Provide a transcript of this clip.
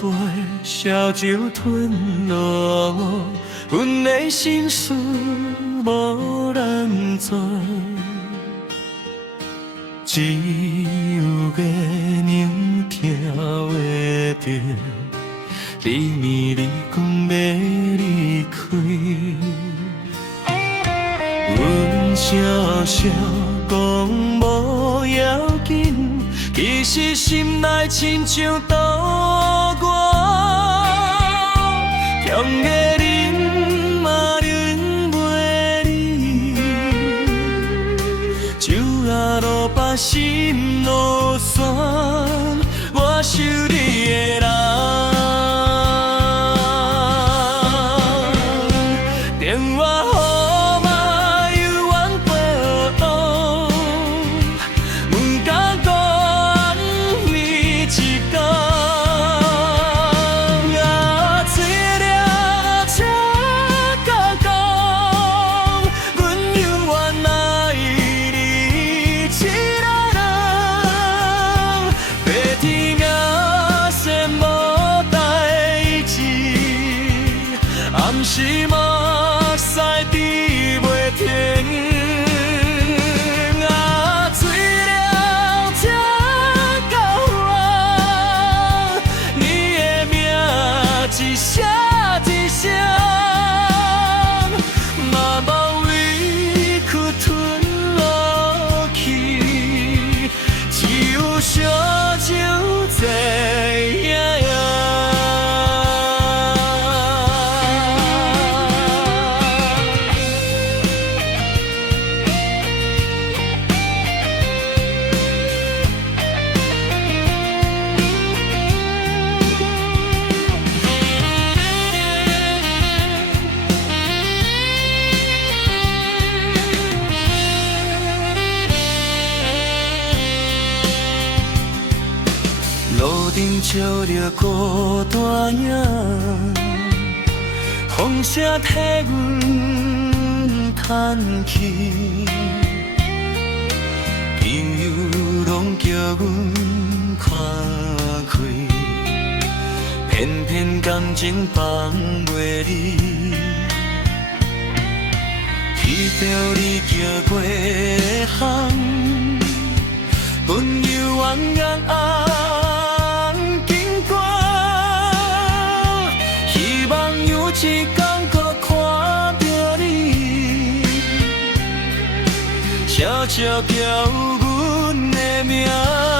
杯烧酒吞落我，阮的心事无人知，只有月亮听会着，你咪你讲要离开，阮笑笑讲无要紧，其实心内亲像刀割，强的忍嘛忍袂离，酒啊落腹心落酸，我想你的人。电话号码犹原背后，不敢讲你一天。啊，醉了才敢讲，阮永远爱你一个人。白天也是无代志，暗时嘛使治袂停。啊，醉了才敢还，你的名一声一声，嘛无委屈吞落去，只有烧酒醉呀呀。路顶照着孤单影，风声替阮叹气，朋友拢叫阮看开，偏偏感情放袂离，去着你行过的巷，阮犹原眼红经过，希望有一天搁看到你，悄悄叫阮的名。